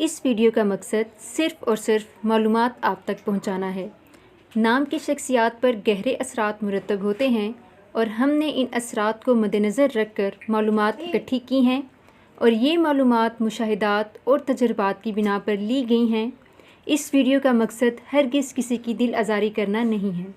इस वीडियो का मकसद सिर्फ़ और सिर्फ मालूमात आप तक पहुंचाना है। नाम की शख्सियात पर गहरे असरात मुरतब होते हैं और हमने इन असरात को मद्देनज़र रख कर मालूमात इकट्ठी की हैं और ये मालूमात मुशाहिदात और तजुर्बात की बिना पर ली गई हैं। इस वीडियो का मकसद हरगिज़ किसी की दिल आज़ारी करना नहीं है।